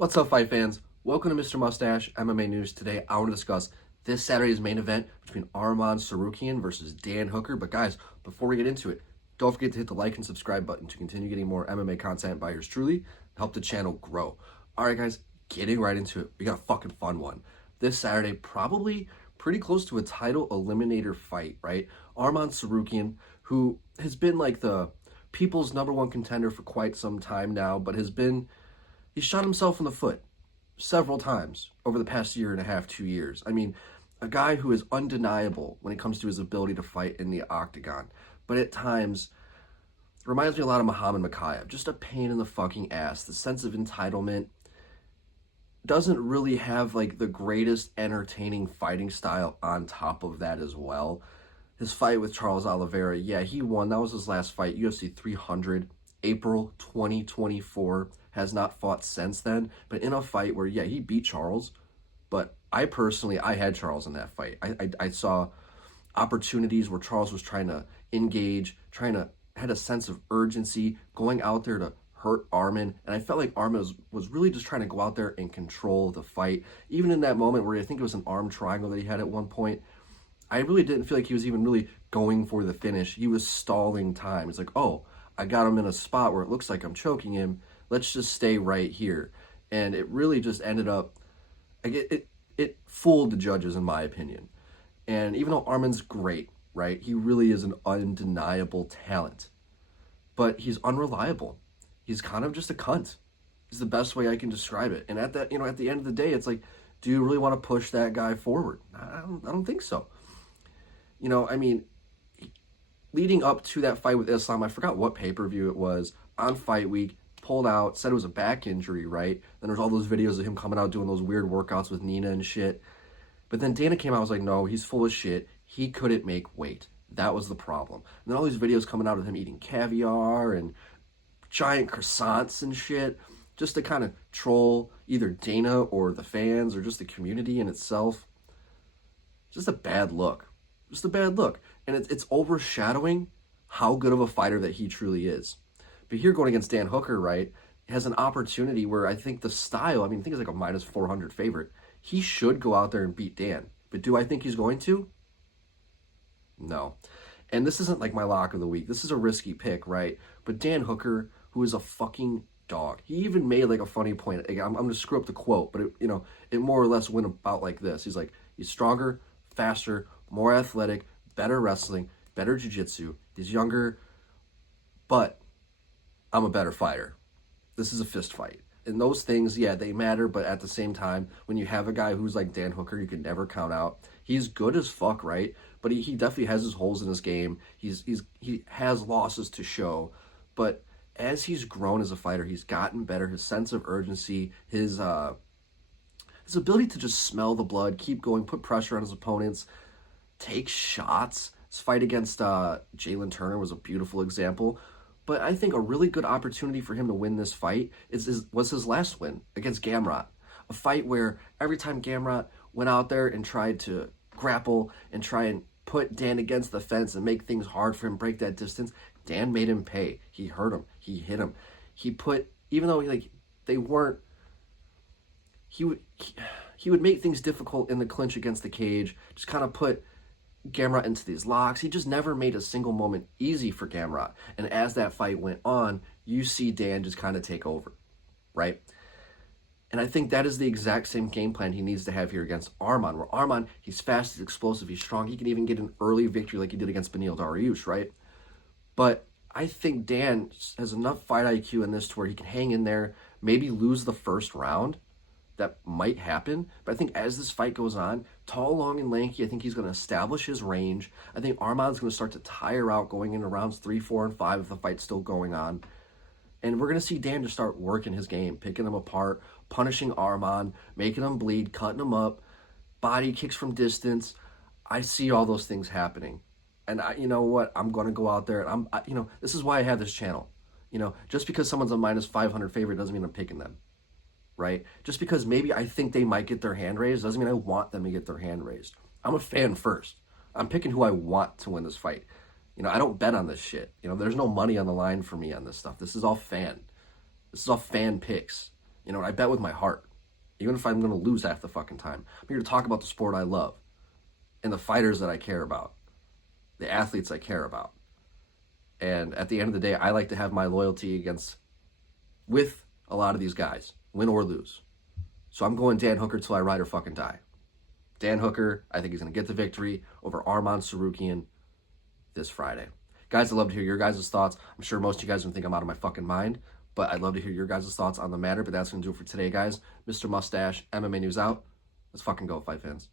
What's up, fight fans? Welcome to Mr. Mustache MMA News. Today, I want to discuss this Saturday's main event between Arman Tsarukyan versus Dan Hooker. But guys, before we get into it, don't forget to hit the like and subscribe button to continue getting more MMA content by yours truly, help the channel grow. All right, guys, getting right into it. We got a fucking fun one. This Saturday, probably pretty close to a title eliminator fight, right? Arman Tsarukyan, who has been like the people's #1 contender for quite some time now, but he shot himself in the foot several times over the past year and a half, 2 years. I mean, a guy who is undeniable when it comes to his ability to fight in the octagon, but at times reminds me a lot of Muhammad Mokaev. Just a pain in the fucking ass. The sense of entitlement, doesn't really have like the greatest entertaining fighting style on top of that as well. His fight with Charles Oliveira, yeah, he won. That was his last fight, UFC 300, April 2024. Has not fought since then, but in a fight where, yeah, he beat Charles, but I had Charles in that fight. I saw opportunities where Charles was trying to engage, had a sense of urgency, going out there to hurt Arman, and I felt like Arman was really just trying to go out there and control the fight. Even in that moment where I think it was an arm triangle that he had at one point, I really didn't feel like he was even really going for the finish. He was stalling time. It's like, oh, I got him in a spot where it looks like I'm choking him. Let's just stay right here. And it really just ended up, it fooled the judges, in my opinion. And even though Arman's great, right? He really is an undeniable talent. But he's unreliable. He's kind of just a cunt. Is the best way I can describe it. And at the end of the day, it's like, do you really want to push that guy forward? I don't think so. I mean, leading up to that fight with Islam, I forgot what pay-per-view it was, on fight week, pulled out, said it was a back injury, right? Then there's all those videos of him coming out doing those weird workouts with Nina and shit. But then Dana came out, was like, no, he's full of shit. He couldn't make weight. That was the problem. And then all these videos coming out of him eating caviar and giant croissants and shit, just to kind of troll either Dana or the fans or just the community in itself. Just a bad look. Just a bad look. And it's overshadowing how good of a fighter that he truly is. But here going against Dan Hooker, right, has an opportunity where I think the style, I think it's like a -400 favorite. He should go out there and beat Dan. But do I think he's going to? No. And this isn't like my lock of the week. This is a risky pick, right? But Dan Hooker, who is a fucking dog. He even made like a funny point. I'm going to screw up the quote, but it more or less went about like this. He's like, he's stronger, faster, more athletic, better wrestling, better jiu-jitsu. He's younger, but I'm a better fighter. This is a fist fight. And those things, yeah, they matter, but at the same time, when you have a guy who's like Dan Hooker, you can never count out. He's good as fuck, right? But he definitely has his holes in his game. He has losses to show. But as he's grown as a fighter, he's gotten better. His sense of urgency, his ability to just smell the blood, keep going, put pressure on his opponents, take shots. His fight against Jalen Turner was a beautiful example. But I think a really good opportunity for him to win this fight was his last win against Gamrot. A fight where every time Gamrot went out there and tried to grapple and try and put Dan against the fence and make things hard for him, break that distance, Dan made him pay. He hurt him. He hit him. He put, even though they weren't, he would make things difficult in the clinch against the cage, just kind of put Gamrot into these locks. He just never made a single moment easy for Gamrot. And as that fight went on, you see Dan just kind of take over, right? And I think that is the exact same game plan he needs to have here against Arman, where Arman, he's fast, he's explosive, he's strong. He can even get an early victory like he did against Beneil Dariush, right? But I think Dan has enough fight IQ in this to where he can hang in there, maybe lose the first round. That might happen, but I think as this fight goes on, tall, long, and lanky, I think he's going to establish his range. I think Arman's going to start to tire out going into rounds 3, 4, and 5 if the fight's still going on. And we're going to see Dan just start working his game, picking him apart, punishing Arman, making him bleed, cutting him up, body kicks from distance. I see all those things happening. And you know what? I'm going to go out there, and this is why I have this channel. Just because someone's a -500 favorite doesn't mean I'm picking them. Right? Just because maybe I think they might get their hand raised doesn't mean I want them to get their hand raised. I'm a fan first. I'm picking who I want to win this fight. I don't bet on this shit. There's no money on the line for me on this stuff. This is all fan. This is all fan picks. You know, I bet with my heart. Even if I'm going to lose half the fucking time. I'm here to talk about the sport I love and the fighters that I care about, the athletes I care about. And at the end of the day, I like to have my loyalty with a lot of these guys, win or lose. So I'm going Dan Hooker till I ride or fucking die. Dan Hooker, I think he's going to get the victory over Arman Tsarukyan this Friday. Guys, I'd love to hear your guys' thoughts. I'm sure most of you guys don't think I'm out of my fucking mind, but I'd love to hear your guys' thoughts on the matter. But that's going to do it for today, guys. Mr. Mustache, MMA News out. Let's fucking go, fight fans.